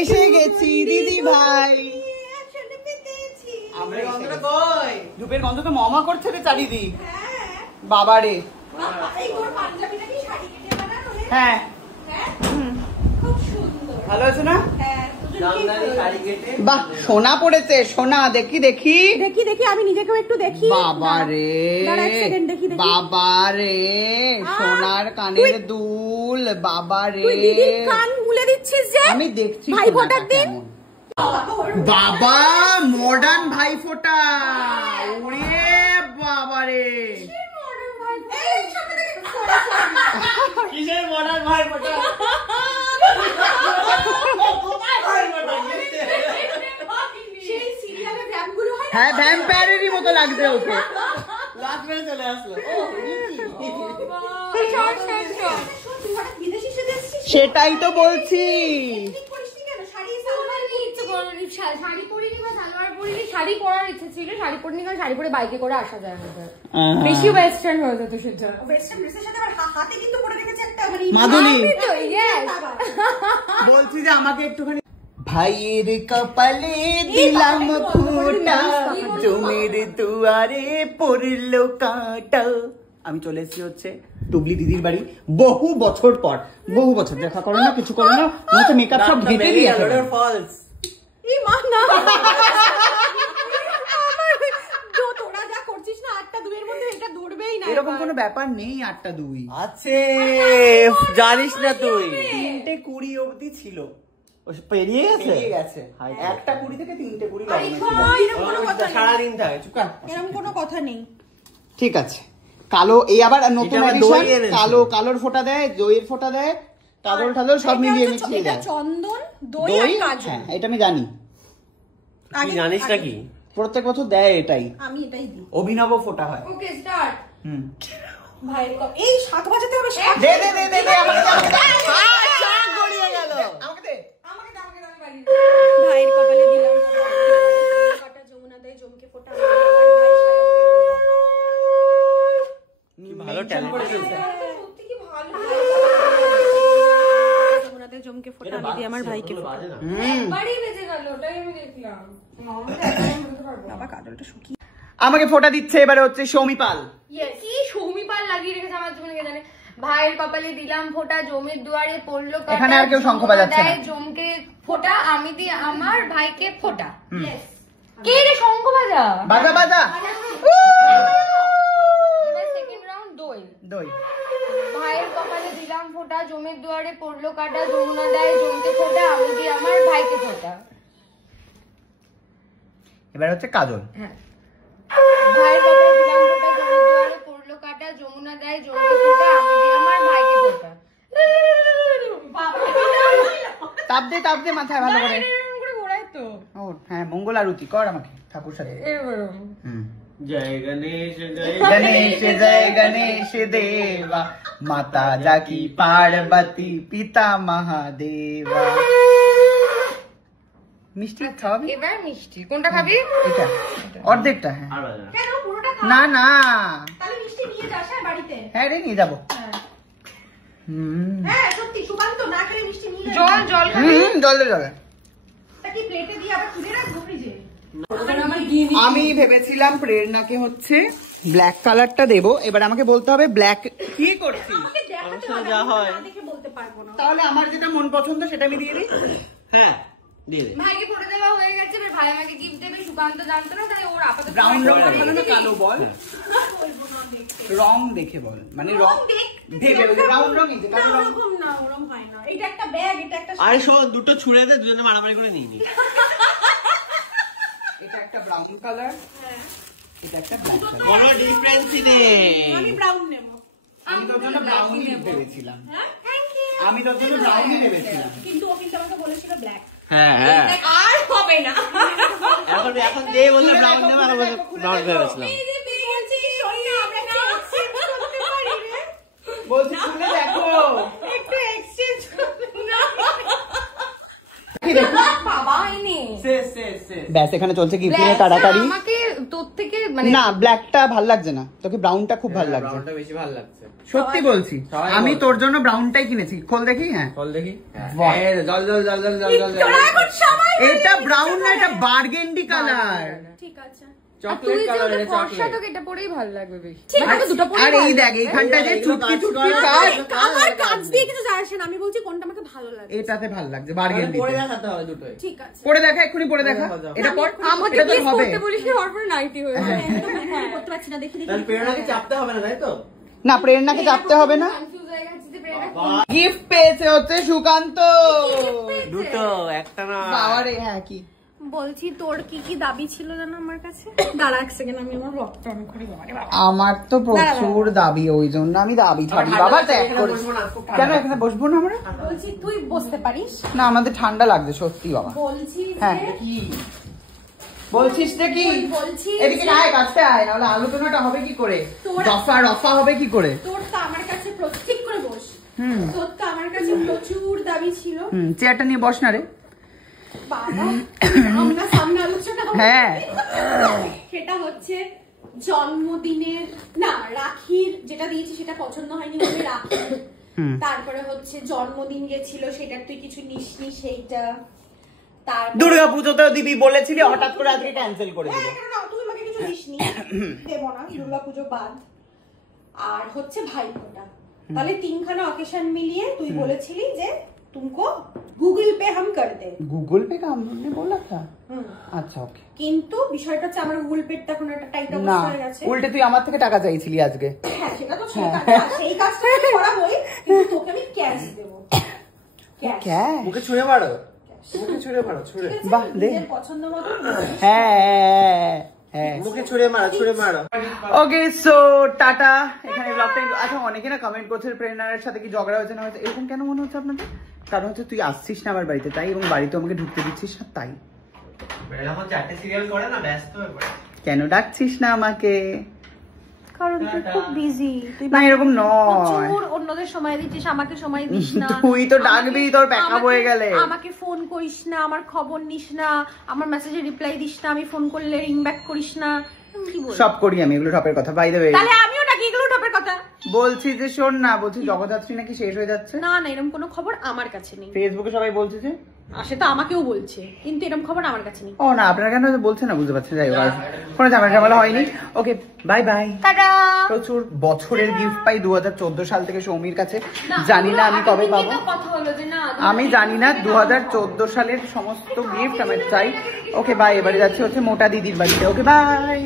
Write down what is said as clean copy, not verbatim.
এসে গেছি দিদি ভাই। ধূপের গন্ধ তো মমা করছে রে চারিদিক। বাবা রে, হ্যাঁ ভালো আছে না? বাহ, সোনা পড়েছে, সোনা। দেখি দেখি দেখি দেখি, আমি নিজেকেও একটু দেখি। বাবা রে, বাবা রে, সোনার কানের দুল। বাবা রে, তুই দিদির কান মুলে দিচ্ছিস যে? আমি দেখছি ভাই ফোটার দিন। বাবা, মডার্ন ভাই ফোটা। ওরে বাবা রে, কিসের মডার্ন ভাই ফোটা? হ্যাঁ, ভ্যাম্পায়ারেরই মতো লাগছে ওকে। লাত মেরে চলে আসলো। সেটাই তো বলছি। শাড়ি পরিনি বা সালোয়ার পরিনি, শাড়ি পরার ইচ্ছে ছিল, শাড়ি পরিনি কারণ শাড়ি পরে বাইকে করে আসা যায় না, বেশি ওয়েস্টার্ন হয়ে যেত সেটা। ওয়েস্টার্ন ড্রেসের সাথে আবার হাতে কিন্তু পরে রেখেছে একটা মাধুরী। তো ইয়েস, বলছি যে আমাকে একটুখানি। ভাইয়ের কপালে দিলাম ফোঁটা, জমির দুয়ারে পড়লো কাঁটা। আমি চলে এসেছি হচ্ছে টুবলি দিদির বাড়ি বহু বছর পর। বহু বছর দেখা করো না, কিছু করো না, মতো মেকআপ সব ঘেটে দিয়ে ফলস। এই মা না, তোরা যা করছিস না 8টা 2 এর মধ্যে এটা ধরবেই না। এরকম কোনো ব্যাপার নেই। 8টা 2 আছে, জানিস না তুই? 3:20 অবধি ছিল। পেরিয়ে গেছে, পেরিয়ে গেছে। 1:20 থেকে 3:20 সারাদিন থাকে। এরকম কোনো কথা নেই। ঠিক আছে। কালো, এই আবার নতুন এডিশন, কালো, কালোর ফোঁটা দেয়, দইয়ের ফোঁটা দেয়, কাজল টাজল সব মিলিয়ে মিশিয়ে দেয়। চন্দন, দই আর কাজল। হ্যাঁ, এটা আমি জানি। তুই জানিস নাকি? প্রত্যেক বছর দেয় এটাই। আমি এটাই দিই। অভিনব ফোঁটা হয়। Okay start. ভাই এই 7 বাজতে হবে। দে দে দে দে আমাকে দে। শাক গড়িয়ে গেল। আমাকে দে। আমাকে দে, আমাকে দে, আমি বাড়ি। ভাইয়ের কপালে দিলাম কাটা, যমুনা দেয় জমকে ফোঁটা, আমার ভাই সায়ককে ফোঁটা। ভালো ট্যালেন্ট করেছিস। সত্যি কি ভালো। যমুনা দেয় জমকে ফোঁটা, আমি দিই আমার ভাইকে ফোঁটা। বাড়ি বেজে গেল, ওটাই আমি দেখলাম। বাবা কাজলটা শুকিয়ে। আমাকে ফোঁটা দিচ্ছে এবারে হচ্ছে সৌমি পাল। কি সৌমি পাল লাগিয়ে রেখেছে আমার জীবনে, কে জানে। ভাইয়ের কপালে দিলাম ফোঁটা, জমির দুয়ারে পড়লো কাঁটা, এখানে আর কেউ শঙ্খ বাজাচ্ছে না। জমকে ফোঁটা, আমি দিই আমার ভাইকে ফোঁটা। কে রে শঙ্খ বাজা? বাজা বাজা। এবার সেকেন্ড রাউন্ড দই। দই। ভাইয়ের কপালে দিলাম ফোঁটা, জমির দুয়ারে পড়লো কাঁটা, যমুনা দেয় জমকে ফোঁটা, আমি দিই আমার ভাইকে ফোঁটা। এবার হচ্ছে কাজল। হ্যাঁ। ভাইয়ের কপালে দিলাম ফোঁটা, জমির দুয়ারে পড়লো কাঁটা, যমুনা দেয় জমকে ফোঁটা, আমি দিই আমার ভাইকে ফোঁটা। তাপ দে মাথায় ভালো করে। তো ও হ্যাঁ, মঙ্গল আরতি কর আমাকে ঠাকুর সাথে। জয় গণেশ, গণেশ জয় গণেশ দেবা, মাতা জাকি পার্বতী, পিতা মহাদেবা। মিষ্টি খাওয়াবি? এবার মিষ্টি কোনটা খাবি? এটা অর্ধেকটা। হ্যাঁ, কেন পুরোটা খা? না না, তাহলে মিষ্টি নিয়ে যাস বাড়িতে। হ্যাঁ রে, নিয়ে যাবো। হ্যাঁ সত্যি, সুকান্ত না খেলে মিষ্টি নিয়ে জল জল জল জল। কি প্লেটে দিয়ে আবার তুলে রাখবো ফ্রিজে? আমি ভেবেছিলাম প্রেরণাকে হচ্ছে ব্ল্যাক কালারটা দেবো। এবার আমাকে বলতে হবে ব্ল্যাক কি করছি। যা হয় দেখে বলতে পারবো না। তাহলে আমার যেটা মন পছন্দ সেটা আমি দিয়ে দিই। হ্যাঁ দিয়ে দে। ভাইকে ফোঁটা দেওয়া হয়ে গেছে, এবার ভাই আমাকে গিফট দেবে। সুকান্ত জানতো না, তাহলে ওর আপাতত ব্রাউন রং ভালো না কালো বল? রং দেখে বল, মানে রং ভেবে ব্রাউন রং। এই যে কালো রং না, ওরকম হয় না। এটা একটা ব্যাগ, এটা একটা আরে শোন, দুটো ছুঁড়ে দে, দুজনে মারামারি করে নিয়ে নি। এটা একটা ব্রাউন কালার, এটা একটা ব্ল্যাক কালার। কোনো ডিফারেন্সই নেই। আমি ব্রাউন নেব। আমি তোর জন্য ব্রাউনই ভেবেছিলাম। হ্যাঁ থ্যাংক ইউ। আমি তোর জন্য ব্রাউনই ভেবেছিলাম, কিন্তু ও কিন্তু আমাকে বলেছিল ব্ল্যাক। হ্যাঁ হ্যাঁ, আর হবে না। এখন দে বলে ব্রাউন নেব, আর বলে ব্রাউন ভেবেছিলাম। এই যে পেয়েছি, শোন না, আমরা কি এক্সচেঞ্জ করতে পারি রে? বলছি খুলে দেখো। একটু এক্সচেঞ্জ করতে না। কি দেখো বাবা হয়নি। ব্যাস এখানে চলছে গিফট নিয়ে কাড়াকাড়ি। আমাকে তোর থেকে মানে না ব্ল্যাকটা ভাল লাগছে না, তোকে ব্রাউনটা খুব ভালো লাগছে। ব্রাউনটা বেশি ভালো লাগছে সত্যি বলছি, আমি তোর জন্য ব্রাউনটাই কিনেছি। খোল দেখি। হ্যাঁ বল দেখি। বাহ। জল জল জল জল জল জল তোরা এখন সবাই এটা ব্রাউন না, এটা বার্গেন্ডি কালার। ঠিক আছে। চকলেট কালারের চকলেট। তোকে এটা পরেই ভালো লাগবে বেশি। ঠিক আছে দুটো পরে। আর এই দেখ এইখানটা যে চুটকি চুটকি কাজ, আমার কাজ দিয়ে কিছু যায় আসে না, আমি বলছি কোনটা আমাকে ভালো লাগে। এটাতে ভালো লাগছে বার্গেন্ডি। পরে দেখাতে হবে দুটোই। ঠিক আছে পরে দেখা, এক্ষুনি পরে দেখা। এটা পর, আমাকে এটা তো প্লিজ হবে করতে বলিস না, হরফর 90 হয়ে যায়। হ্যাঁ। করতে পারছি না, দেখি তাহলে প্রেরণাকে চাপতে হবে না, তাই তো? না প্রেরণাকে চাপতে হবে না। কনফিউজ হয়ে গেছি যে প্রেরণা গিফট পেয়েছে হচ্ছে সুকান্ত। দুটো, একটা না। বাবারে হ্যাঁ কি বলছি তোর কি কি দাবি ছিল জানো আমার কাছে? দাঁড়া এক সেকেন্ড, আমি আমার রক্তটা অন করি। আমার তো প্রচুর দাবি, ওই জন্য আমি দাবি ছাড়ি বাবা। ত্যাগ করিস কেন? এখানে বসবো না আমরা? বলছি তুই বসতে পারিস। না আমাদের ঠান্ডা লাগছে সত্যি বাবা। বলছি হ্যাঁ যে কি বলছিস রে? কি বলছি এদিকে আয়, কাছে আয়, নাহলে আলোচনাটা হবে কি করে? তোরা- রফা রফা হবে কি করে? তোর তো আমার কাছে ঠিক করে বস। হুম তোর তো আমার কাছে প্রচুর দাবি ছিল। চেয়ারটা নিয়ে বস না রে। বাবা আমরা সামনে আলোচনা হবে। হ্যাঁ। সেটা হচ্ছে জন্মদিনের না রাখির যেটা দিয়েছি সেটা পছন্দ হয়নি বলে রাখি। তারপরে হচ্ছে জন্মদিন গেছিল সেটার তুই কিছু নিসনি সেইটা। তারপর দুর্গা পুজোতেও দিবি বলেছিলি, হঠাৎ করে আজকে ক্যান্সেল করে দিল। তুই আমাকে কিছু দিসনি, দেবো না দুর্গা পুজো বাদ। আর হচ্ছে ভাইফোঁটা, তাহলে তিনখানা অকেশন মিলিয়ে তুই বলেছিলি যে तुमको गूगल पे हम कर दे। गूगल पे का हमने बोला था। আচ্ছা ওকে। কিন্তু বিষয়টা হচ্ছে আমার গুগল পে তখন একটা টাইট না অবস্থা হয়ে গেছে। উল্টে তুই আমার থেকে টাকা চাইছিলি আজকে। হ্যাঁ সেটা তো সেই কাজটা আমি করাবোই, কিন্তু তোকে আমি ক্যাশ দেব। ক্যাশ? মুখে ছুঁড়ে মারো, মুখে ছুঁড়ে মারো, ছুঁড়ে। বাহ দে। নিজের পছন্দ মতো। হ্যাঁ হ্যাঁ মুখে ছুঁড়ে মারো, ছুঁড়ে মারো। Okay so tata. এখানে ব্লগটা। আচ্ছা অনেকে না কমেন্ট করছে প্রেরণার সাথে কি ঝগড়া হয়েছে না হয়েছে, এরকম কেন মনে হচ্ছে আপনাদের? কারণ হচ্ছে তুই আসছিস না আমার বাড়িতে তাই, এবং বাড়িতে আমাকে ঢুকতে দিচ্ছিস না তাই। এখন 4টে সিরিয়াল করে না, ব্যস্ত হয়ে পড়ে। কেন ডাকছিস না আমাকে? কারণ তুই খুব বিজি, তুই না এরকম নয়, প্রচুর অন্যদের সময় দিচ্ছিস, আমাকে সময় দিস না। তুই তো ডাকবি তোর প্যাকআপ হয়ে গেলে। আমাকে ফোন করিস না, আমার খবর নিস না, আমার মেসেজে রিপ্লাই দিস না, আমি ফোন করলে রিং ব্যাক করিস না। কি বল? সব করি আমি, এগুলো টপের কথা। বাই দ্য ওয়ে তাহলে আমিও নাকি এগুলো টপের কথা বলছি যে শোন না, বলছি জগদ্ধাত্রী নাকি শেষ হয়ে যাচ্ছে। না না এরকম কোনো খবর আমার কাছে নেই। ফেসবুকে সবাই বলছে যে, সে তো আমাকেও বলছে, কিন্তু এরকম খবর আমার কাছে নেই। ও না আপনারা কেন বলছে না বুঝতে পারছি। যাই হোক কোনো ঝামেলা হয়নি। Okay bye bye. টাটা। প্রচুর বছরের গিফট পাই 2014 সাল থেকে সৌমির কাছে। জানি না আমি কবে পাবো, কথা হলো যে না আমি জানি না। 2014 সালের সমস্ত গিফট আমার চাই। Okay bye. এবারে যাচ্ছি হচ্ছে মোটা দিদির বাড়িতে। Okay bye.